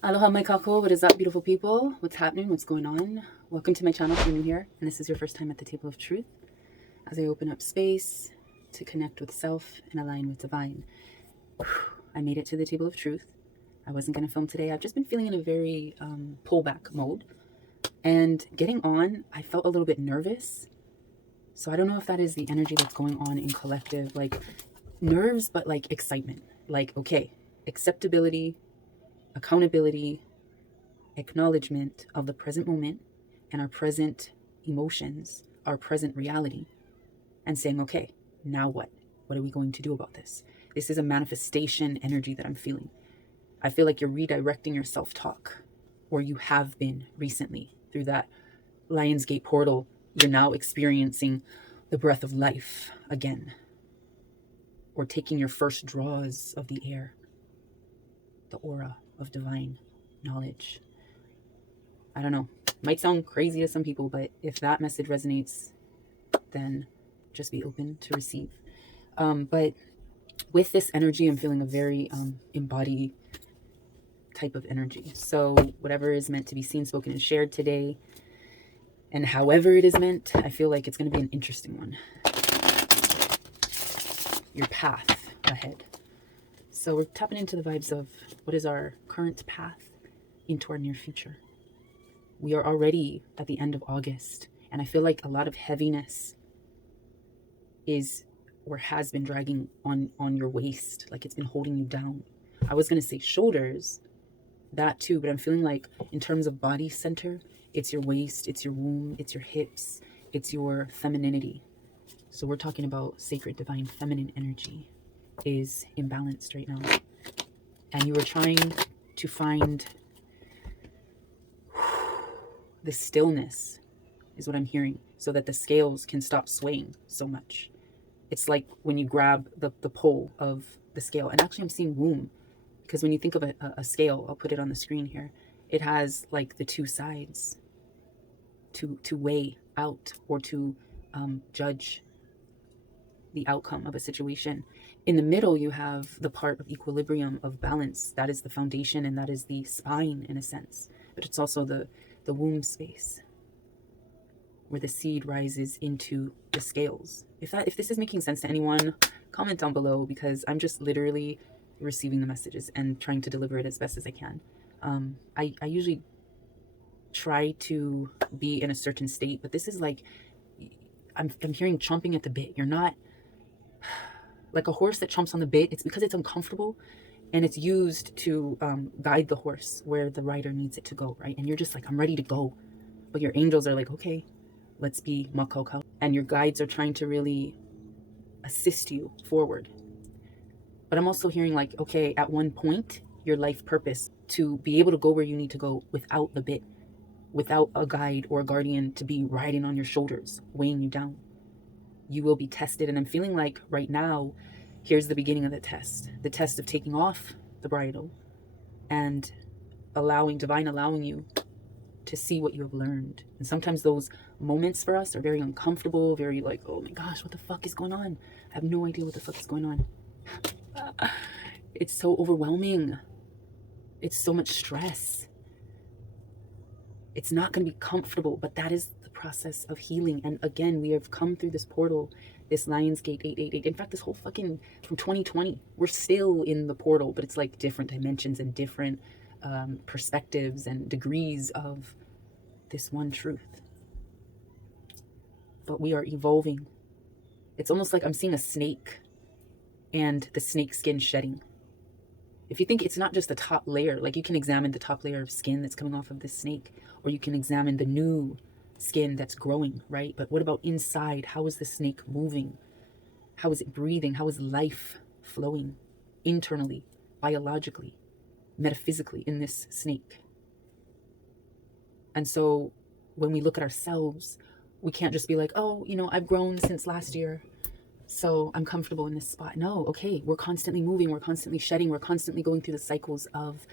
Aloha my kako, what is up beautiful people? What's happening? What's going on? Welcome to my channel if you're new here and this is your first time at the table of truth as I open up space to connect with self and align with divine. I made it to the table of truth. I wasn't going to film today. I've just been feeling in a very pullback mode, and getting on I felt a little bit nervous. So I don't know if that is the energy that's going on in collective, like nerves but like excitement, like okay, acceptability, accountability, acknowledgement of the present moment and our present emotions, our present reality, and saying, okay, now what? What are we going to do about this? This is a manifestation energy that I'm feeling. I feel like you're redirecting your self-talk, or you have been recently through that Lionsgate portal. You're now experiencing the breath of life again, or taking your first draws of the air, the aura of divine knowledge. I don't know. Might sound crazy to some people, but if that message resonates, then just be open to receive. But with this energy, I'm feeling a very embodied type of energy. So whatever is meant to be seen, spoken, and shared today, and however it is meant, I feel like it's going to be an interesting one. Your path ahead. So we're tapping into the vibes of what is our current path into our near future. We are already at the end of August, and I feel like a lot of heaviness is or has been dragging on your waist, like it's been holding you down. I was going to say shoulders, that too, but I'm feeling like in terms of body center, it's your waist, it's your womb, it's your hips, it's your femininity. So we're talking about sacred divine feminine energy is imbalanced right now, and you are trying to find the stillness is what I'm hearing, so that the scales can stop swaying so much. It's like when you grab the pole of the scale, and actually I'm seeing womb, because when you think of a scale, I'll put it on the screen here, it has like the two sides to weigh out or to judge the outcome of a situation. In the middle, you have the part of equilibrium, of balance. That is the foundation, and that is the spine in a sense, but it's also the womb space where the seed rises into the scales. If this is making sense to anyone, comment down below, because I'm just literally receiving the messages and trying to deliver it as best as I can. I usually try to be in a certain state, but this is like, I'm hearing chomping at the bit. You're not like a horse that chomps on the bit. It's because it's uncomfortable, and it's used to guide the horse where the rider needs it to go, right? And you're just like, I'm ready to go, but your angels are like, okay, let's be makau. And your guides are trying to really assist you forward. But I'm also hearing like, okay, at one point, your life purpose to be able to go where you need to go without the bit, without a guide or a guardian to be riding on your shoulders, weighing you down. You will be tested. And I'm feeling like right now, here's the beginning of the test of taking off the bridle and allowing you to see what you have learned. And sometimes those moments for us are very uncomfortable, very like, oh my gosh, what the fuck is going on? I have no idea what the fuck is going on. It's so overwhelming. It's so much stress. It's not going to be comfortable, but that is the process of healing. And again, we have come through this portal, this Lionsgate 888. In fact, this whole fucking from 2020, we're still in the portal, but it's like different dimensions and different perspectives and degrees of this one truth. But we are evolving. It's almost like I'm seeing a snake and the snake skin shedding. If you think it's not just the top layer, like you can examine the top layer of skin that's coming off of this snake, or you can examine the new skin that's growing, right? But what about inside? How is the snake moving? How is it breathing? How is life flowing internally, biologically, metaphysically in this snake? And so when we look at ourselves, we can't just be like, oh, you know, I've grown since last year, so I'm comfortable in this spot. No, okay, we're constantly moving, we're constantly shedding, we're constantly going through the cycles of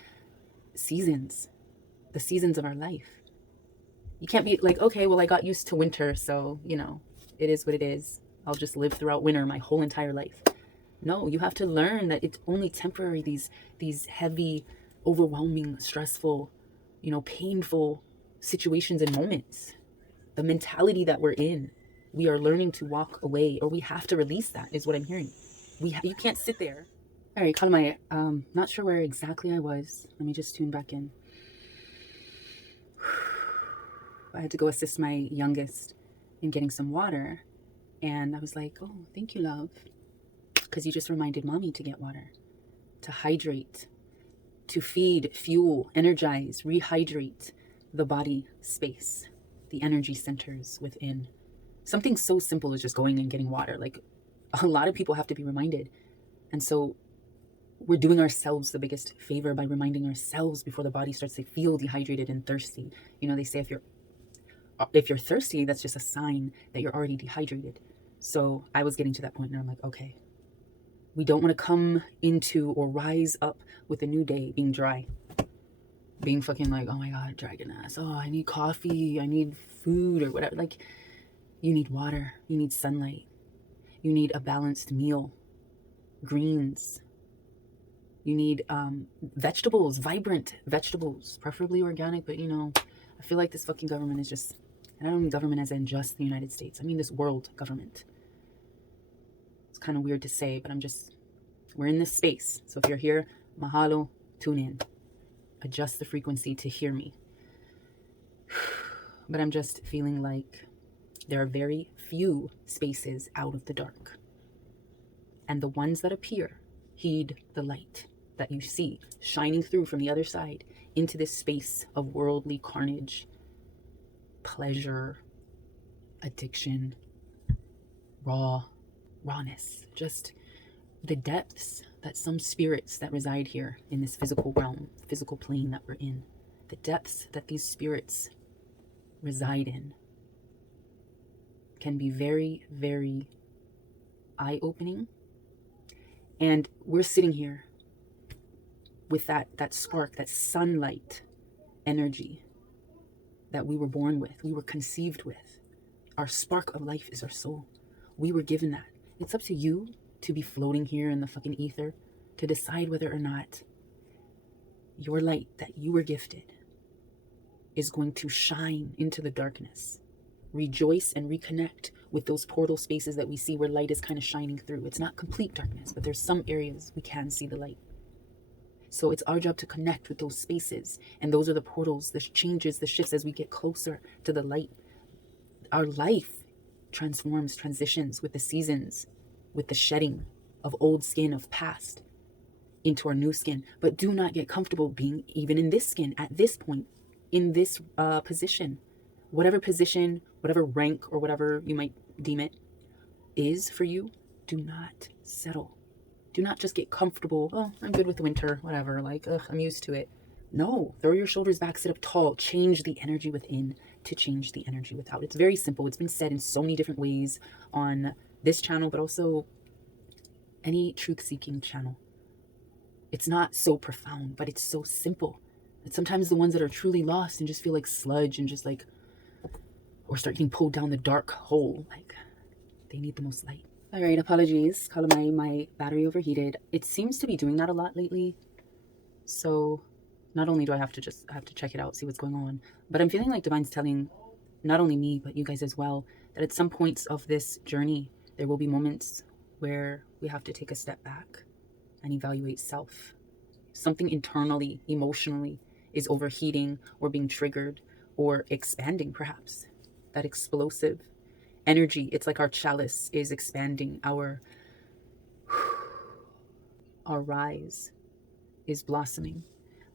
seasons, the seasons of our life. You can't be like, okay, well, I got used to winter, so, you know, it is what it is. I'll just live throughout winter my whole entire life. No, you have to learn that it's only temporary, these heavy overwhelming, stressful, painful situations and moments. The mentality that we're in, we are learning to walk away, or we have to release that, is what I'm hearing. You can't sit there. All right, Kalamai, not sure where exactly I was. Let me just tune back in. I had to go assist my youngest in getting some water. And I was like, oh, thank you, love. Because you just reminded mommy to get water, to hydrate, to feed, fuel, energize, rehydrate the body space, the energy centers within. Something so simple as just going and getting water. Like, a lot of people have to be reminded. And so we're doing ourselves the biggest favor by reminding ourselves before the body starts to feel dehydrated and thirsty. They say if you're thirsty, that's just a sign that you're already dehydrated. So I was getting to that point and I'm like, okay, we don't want to come into or rise up with a new day being dry, being fucking like, oh my God, dragon ass. Oh, I need coffee. I need food or whatever. Like, you need water. You need sunlight. You need a balanced meal, greens. You need vegetables, vibrant vegetables, preferably organic. But, I feel like this fucking government is just, and I don't mean government as in just the United States. I mean this world government. It's kind of weird to say, but we're in this space. So if you're here, mahalo, tune in. Adjust the frequency to hear me. But I'm just feeling like there are very few spaces out of the dark. And the ones that appear, heed the light that you see shining through from the other side into this space of worldly carnage, pleasure, addiction, rawness, just the depths that some spirits that reside here in this physical realm, physical plane that we're in, the depths that these spirits reside in can be very, very eye-opening. And we're sitting here with that spark, that sunlight energy that we were born with, we were conceived with. Our spark of life is our soul. We were given that. It's up to you to be floating here in the fucking ether to decide whether or not your light that you were gifted is going to shine into the darkness. Rejoice and reconnect with those portal spaces that we see where light is kind of shining through. It's not complete darkness, but there's some areas we can see the light. So it's our job to connect with those spaces. And those are the portals, the changes, the shifts as we get closer to the light. Our life transforms, transitions with the seasons, with the shedding of old skin of past into our new skin. But do not get comfortable being even in this skin at this point, in this position. Whatever position, whatever rank, or whatever you might deem it is for you, do not settle. Do not just get comfortable. Oh, I'm good with winter, whatever. Like, I'm used to it. No, throw your shoulders back, sit up tall, change the energy within to change the energy without. It's very simple. It's been said in so many different ways on this channel, but also any truth-seeking channel. It's not so profound, but it's so simple. And sometimes the ones that are truly lost and just feel like sludge and just like, or start getting pulled down the dark hole, like, they need the most light. All right, apologies. Kalamai, my battery overheated. It seems to be doing that a lot lately. So not only do I have to check it out, see what's going on, but I'm feeling like Divine's telling not only me, but you guys as well, that at some points of this journey, there will be moments where we have to take a step back and evaluate self. Something internally, emotionally is overheating or being triggered or expanding, perhaps. That explosive energy, it's like our chalice is expanding, our rise is blossoming.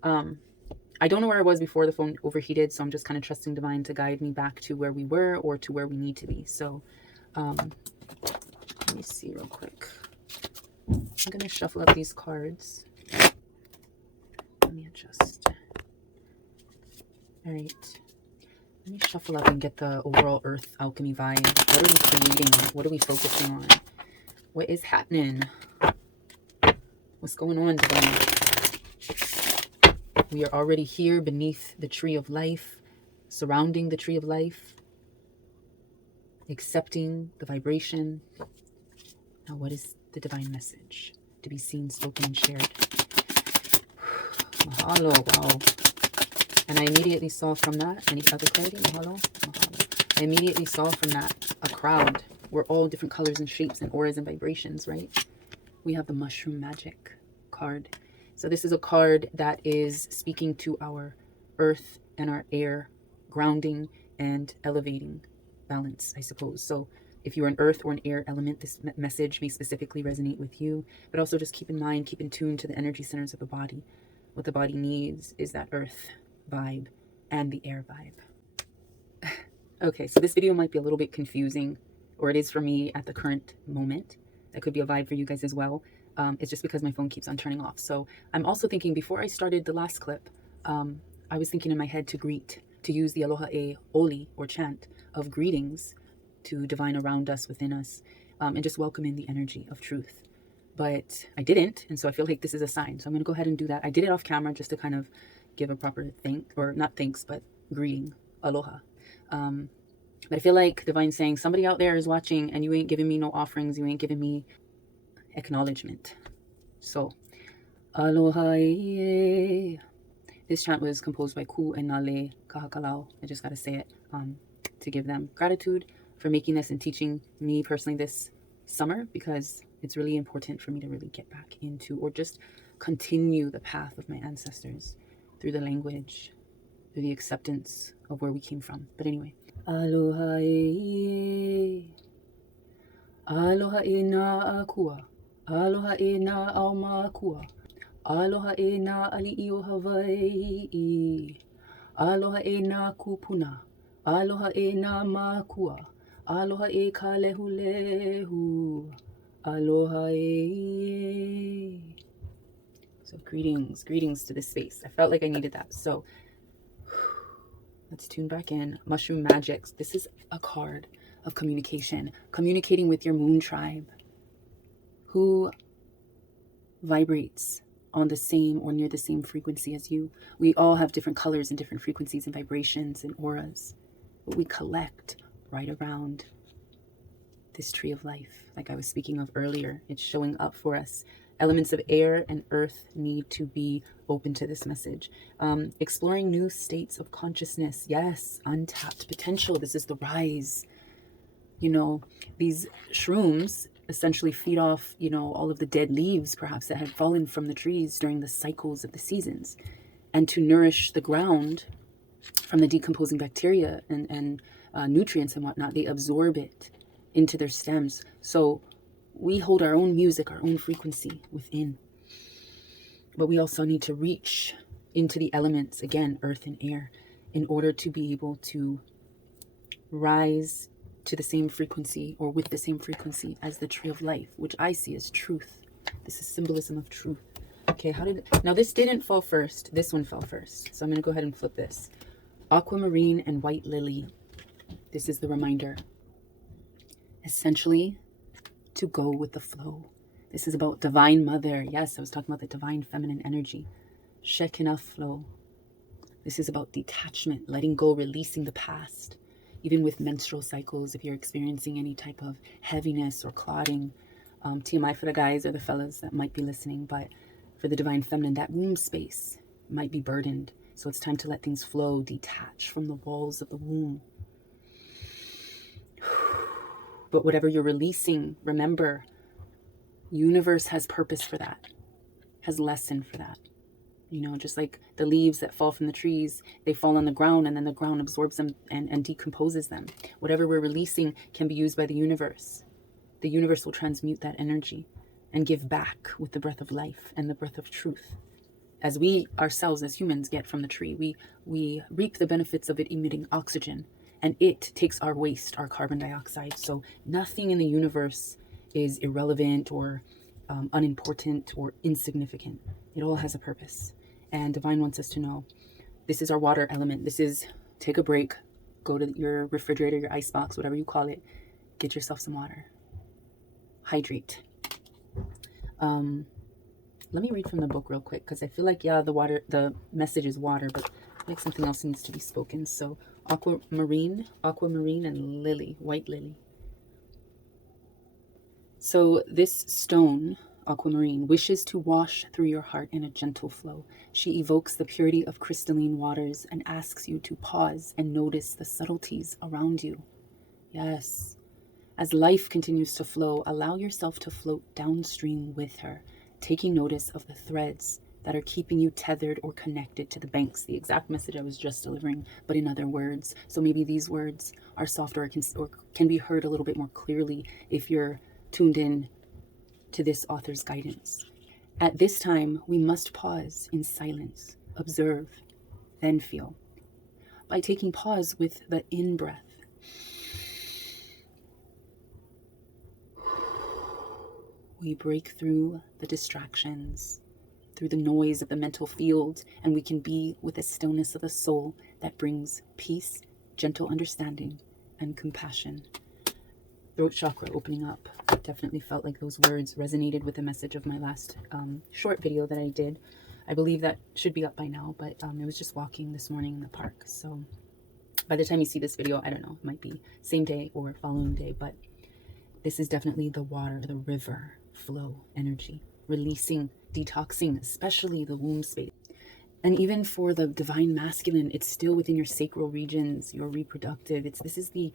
I don't know where I was before the phone overheated, so I'm just kind of trusting Divine to guide me back to where we were or to where we need to be. So let me see real quick. I'm going to shuffle up these cards. Let me adjust. All right. Let me shuffle up and get the overall Earth Alchemy vibe. What are we creating? What are we focusing on? What is happening? What's going on, Divine? We are already here beneath the tree of life, surrounding the tree of life, accepting the vibration. Now, what is the divine message to be seen, spoken, and shared? Mahalo. Wow. And I immediately saw from that, any other clarity? Mahalo. Mahalo. I immediately saw from that a crowd. We're all different colors and shapes and auras and vibrations, right? We have the mushroom magic card. So this is a card that is speaking to our earth and our air, grounding and elevating balance, I suppose. So if you're an earth or an air element, this message may specifically resonate with you, but also just keep in mind, keep in tune to the energy centers of the body. What the body needs is that earth vibe and the air vibe. Okay, so this video might be a little bit confusing, or it is for me at the current moment. That could be a vibe for you guys as well. It's just because my phone keeps on turning off. So I'm also thinking, before I started the last clip, I was thinking in my head to use the Aloha E Oli, or chant of greetings to divine around us, within us, and just welcome in the energy of truth. But I didn't, and so I feel like this is a sign. So I'm going to go ahead and do that. I did it off camera just to kind of give a proper not thanks, but greeting, aloha. But I feel like Divine's saying, somebody out there is watching and you ain't giving me no offerings, you ain't giving me acknowledgement. So, aloha e. This chant was composed by Ku and Nale Kahakalau. I just got to say it to give them gratitude for making this and teaching me personally this summer, because it's really important for me to really get back into, or just continue the path of my ancestors through the language, through the acceptance of where we came from. But anyway, aloha e, aloha e na akua, aloha e na aumakua, aloha e na ali'i o Hawai'i, aloha e na kupuna, aloha e na makua, aloha e ka lehulehu, aloha e. So greetings to this space. I felt like I needed that. So let's tune back in. Mushroom Magics. This is a card of communication. Communicating with your moon tribe, who vibrates on the same or near the same frequency as you. We all have different colors and different frequencies and vibrations and auras, but we collect right around this tree of life. Like I was speaking of earlier, it's showing up for us. Elements of air and earth need to be open to this message. Exploring new states of consciousness. Yes, untapped potential. This is the rise. You know, these shrooms essentially feed off, you know, all of the dead leaves perhaps that had fallen from the trees during the cycles of the seasons. And to nourish the ground from the decomposing bacteria and nutrients and whatnot, they absorb it into their stems. So we hold our own music, our own frequency within. But we also need to reach into the elements, again, earth and air, in order to be able to rise to the same frequency, or with the same frequency as the tree of life, which I see as truth. This is symbolism of truth. Okay, now this didn't fall first. This one fell first. So I'm going to go ahead and flip this. Aquamarine and white lily. This is the reminder. Essentially, to go with the flow. This is about divine mother. Yes, I was talking about the divine feminine energy. Shekinah flow. This is about detachment, letting go, releasing the past. Even with menstrual cycles, if you're experiencing any type of heaviness or clotting, TMI for the guys or the fellas that might be listening, but for the divine feminine, that womb space might be burdened. So it's time to let things flow, detach from the walls of the womb. But whatever you're releasing, remember, universe has purpose for that, has lesson for that. You know, just like the leaves that fall from the trees, they fall on the ground and then the ground absorbs them and decomposes them. Whatever we're releasing can be used by the universe. The universe will transmute that energy and give back with the breath of life and the breath of truth. As we ourselves as humans get from the tree, we reap the benefits of it emitting oxygen, and it takes our waste, our carbon dioxide. So nothing in the universe is irrelevant or unimportant or insignificant. It all has a purpose. And Divine wants us to know, this is our water element. This is, take a break, go to your refrigerator, your icebox, whatever you call it, get yourself some water. Hydrate. Let me read from the book real quick, because I feel like, yeah, the message is water, but I feel like something else needs to be spoken. So aquamarine and lily, white lily. So this stone aquamarine, wishes to wash through your heart in a gentle flow. She evokes the purity of crystalline waters and asks you to pause and notice the subtleties around you. Yes. As life continues to flow, allow yourself to float downstream with her, taking notice of the threads that are keeping you tethered or connected to the banks. The exact message I was just delivering, but in other words. So maybe these words are softer or can be heard a little bit more clearly if you're tuned in to this author's guidance. At this time, we must pause in silence, observe, then feel. By taking pause with the in-breath, we break through the distractions, through the noise of the mental field, and we can be with the stillness of the soul that brings peace, gentle understanding, and compassion. Throat chakra opening up. I definitely felt like those words resonated with the message of my last short video that I did. I believe that should be up by now, but I was just walking this morning in the park. So by the time you see this video, I don't know, it might be same day or following day, but this is definitely the water, the river flow energy, releasing, detoxing, especially the womb space. And even for the divine masculine, it's still within your sacral regions, your reproductive. This is the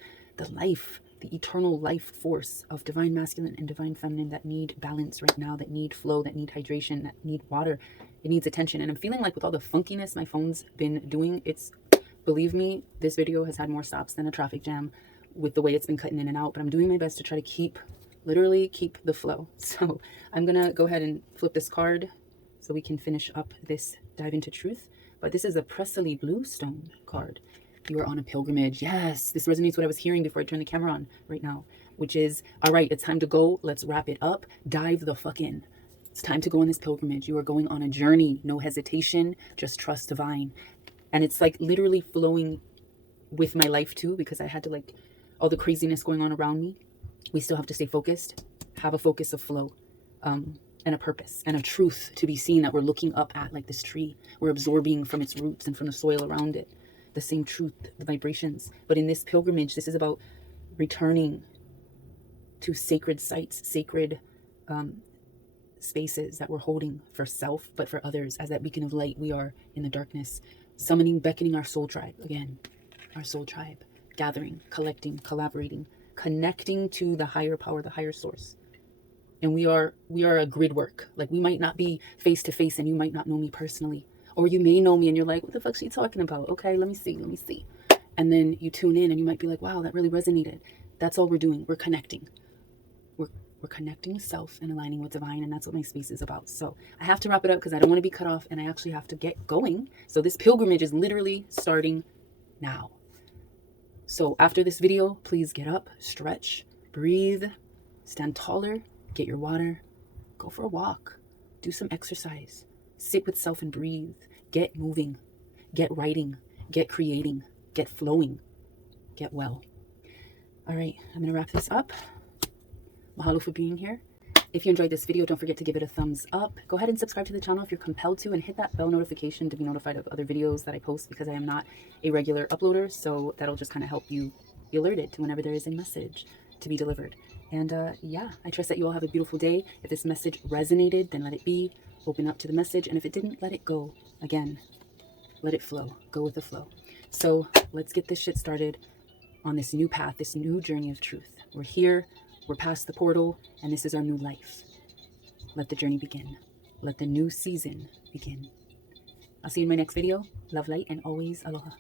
life, the eternal life force of divine masculine and divine feminine that need balance right now, that need flow, that need hydration, that need water. It needs attention. And I'm feeling like with all the funkiness my phone's been doing, believe me, this video has had more stops than a traffic jam with the way it's been cutting in and out. But I'm doing my best to try to literally keep the flow. So I'm going to go ahead and flip this card so we can finish up this dive into truth. But this is a Presley Bluestone card. You are on a pilgrimage. Yes, this resonates with what I was hearing before I turned the camera on right now, which is, all right, it's time to go. Let's wrap it up. Dive the fuck in. It's time to go on this pilgrimage. You are going on a journey. No hesitation. Just trust divine. And it's like literally flowing with my life too, because I had to all the craziness going on around me. We still have to stay focused, have a focus of flow, and a purpose and a truth to be seen that we're looking up at, like this tree. We're absorbing from its roots and from the soil around it. The same truth, the vibrations. But in this pilgrimage, this is about returning to sacred sites, sacred spaces that we're holding for self, but for others. As that beacon of light, we are in the darkness, summoning, beckoning our soul tribe. Again, our soul tribe, gathering, collecting, collaborating, connecting to the higher power, the higher source. And we are a grid work. Like, we might not be face to face, and you might not know me personally. Or you may know me and you're like, what the fuck is she talking about? Okay, let me see. And then you tune in and you might be like, wow, that really resonated. That's all we're doing. We're connecting. We're connecting with self and aligning with divine. And that's what my space is about. So I have to wrap it up because I don't want to be cut off and I actually have to get going. So this pilgrimage is literally starting now. So after this video, please get up, stretch, breathe, stand taller, get your water, go for a walk, do some exercise. Sit with self and breathe. Get moving. Get writing. Get creating. Get flowing. Get well. All right, I'm going to wrap this up. Mahalo for being here. If you enjoyed this video, don't forget to give it a thumbs up. Go ahead and subscribe to the channel if you're compelled to, and hit that bell notification to be notified of other videos that I post, because I am not a regular uploader. So that'll just kind of help you be alerted to whenever there is a message to be delivered. And yeah, I trust that you all have a beautiful day. If this message resonated, then let it be. Open up to the message, and if it didn't, let it go. Again, let it flow. Go with the flow. So let's get this shit started on this new path, this new journey of truth. We're here, we're past the portal, and this is our new life. Let the journey begin. Let the new season begin. I'll see you in my next video. Love, light, and always aloha.